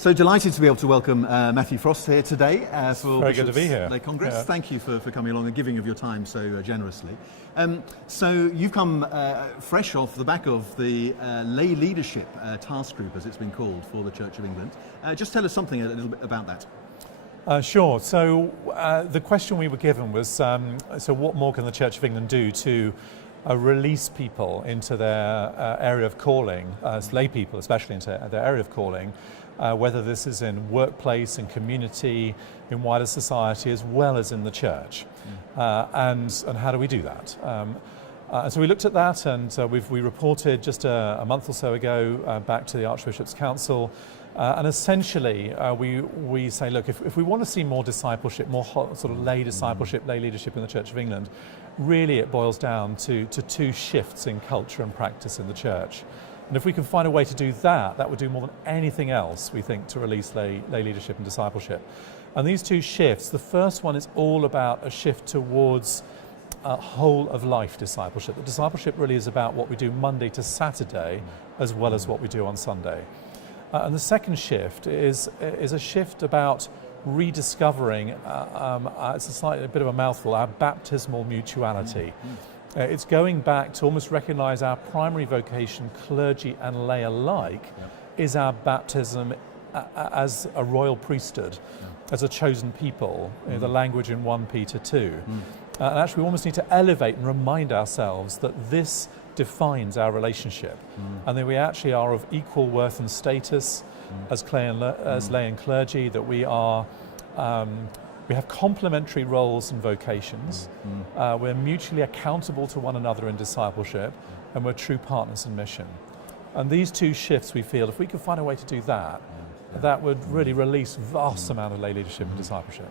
So delighted to be able to welcome Matthew Frost here today for Very good to be here. COongress. Yeah. Thank you for coming along and giving of your time so generously. So you've come fresh off the back of the lay leadership task group, as it's been called, for the Church of England. Just tell us something a little bit about that. Sure. So the question we were given was, so what more can the Church of England do to release people into their area of calling, as lay people especially into their area of calling, whether this is in workplace, in community, in wider society, as well as in the church. And how do we do that? And so we looked at that, and we reported just a month or so ago back to the Archbishop's Council. And essentially, we say, look, if we want to see more discipleship, more sort of lay discipleship, lay leadership in the Church of England, really it boils down to two shifts in culture and practice in the church. And if we can find a way to do that, that would do more than anything else, we think, to release lay leadership and discipleship. And these two shifts, the first one is all about a shift towards whole of life discipleship. The discipleship really is about what we do Monday to Saturday, as well as what we do on Sunday. And the second shift is a shift about rediscovering, it's a bit of a mouthful, our baptismal mutuality. It's going back to almost recognise our primary vocation, clergy and lay alike, is our baptism as a royal priesthood, as a chosen people, the language in 1 Peter 2. And actually we almost need to elevate and remind ourselves that this defines our relationship, and that we actually are of equal worth and status as lay and clergy, that we are we have complementary roles and vocations, we're mutually accountable to one another in discipleship, and we're true partners in mission. And these two shifts, we feel, if we could find a way to do that, that would really release vast amount of lay leadership and discipleship.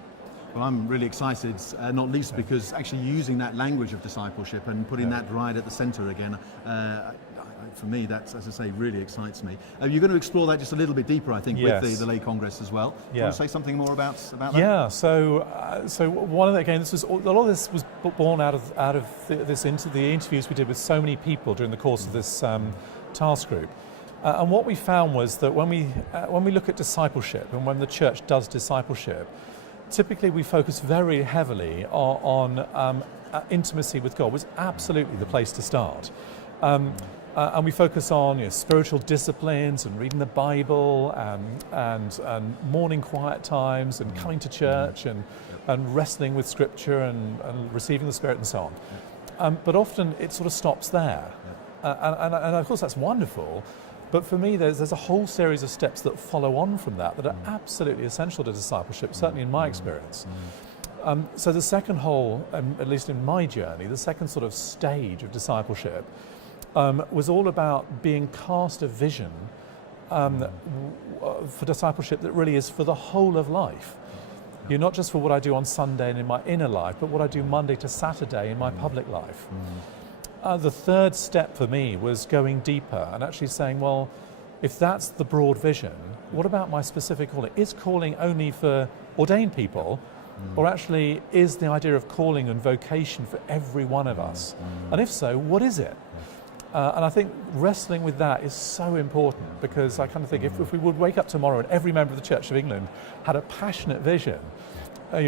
Well, I'm really excited, not least because actually using that language of discipleship and putting that right at the centre again, for me, that, as I say, really excites me. You're going to explore that just a little bit deeper, I think, with the Lay Congress as well. Do you want to say something more about that? Yeah. So one of the, again, a lot of this was born out of the interviews we did with so many people during the course of this task group. And what we found was that when we look at discipleship and when the church does discipleship, typically we focus very heavily on intimacy with God, which is absolutely the place to start. And we focus on spiritual disciplines and reading the Bible and morning quiet times and coming to church and wrestling with Scripture and receiving the Spirit and so on. But often it sort of stops there. And of course that's wonderful. But for me, there's a whole series of steps that follow on from that are absolutely essential to discipleship, certainly in my experience. So the second whole, at least in my journey, the second sort of stage of discipleship was all about being cast a vision for discipleship that really is for the whole of life. Not just for what I do on Sunday and in my inner life, but what I do Monday to Saturday in my public life. The third step for me was going deeper and actually saying, well, if that's the broad vision, what about my specific calling? Is calling only for ordained people, or actually is the idea of calling and vocation for every one of us? And if so, what is it? And I think wrestling with that is so important, because I kind of think if we would wake up tomorrow and every member of the Church of England had a passionate vision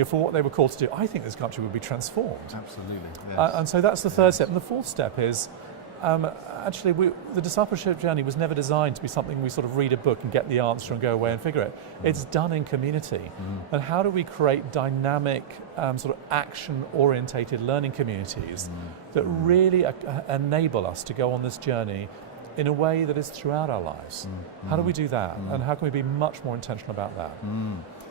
for what they were called to do, I think this country would be transformed. Absolutely, yes. And so that's the third step. And the fourth step is, actually, the discipleship journey was never designed to be something we sort of read a book and get the answer and go away and figure it. It's done in community. And how do we create dynamic, sort of action-orientated learning communities that really enable us to go on this journey in a way that is throughout our lives? How do we do that? And how can we be much more intentional about that?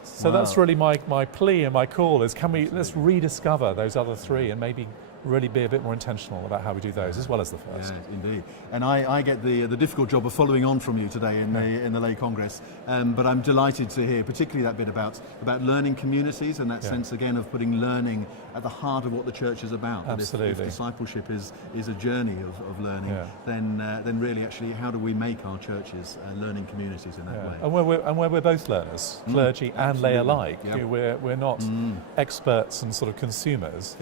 So that's really my plea and my call is, let's rediscover those other three and maybe really be a bit more intentional about how we do those as well as the first. Yeah, indeed. And I get the difficult job of following on from you today in the Lay Congress, but I'm delighted to hear particularly that bit about learning communities and that sense again of putting learning at the heart of what the church is about. Absolutely. If discipleship is a journey of learning, then really actually how do we make our churches learning communities in that way? And where we're both learners, clergy and lay alike. We're not experts and sort of consumers.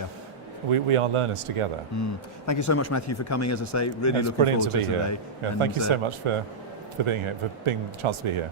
We are learners together. Thank you so much, Matthew, for coming. As I say, really looking forward to today. Thank you so much for being here, for being the chance to be here.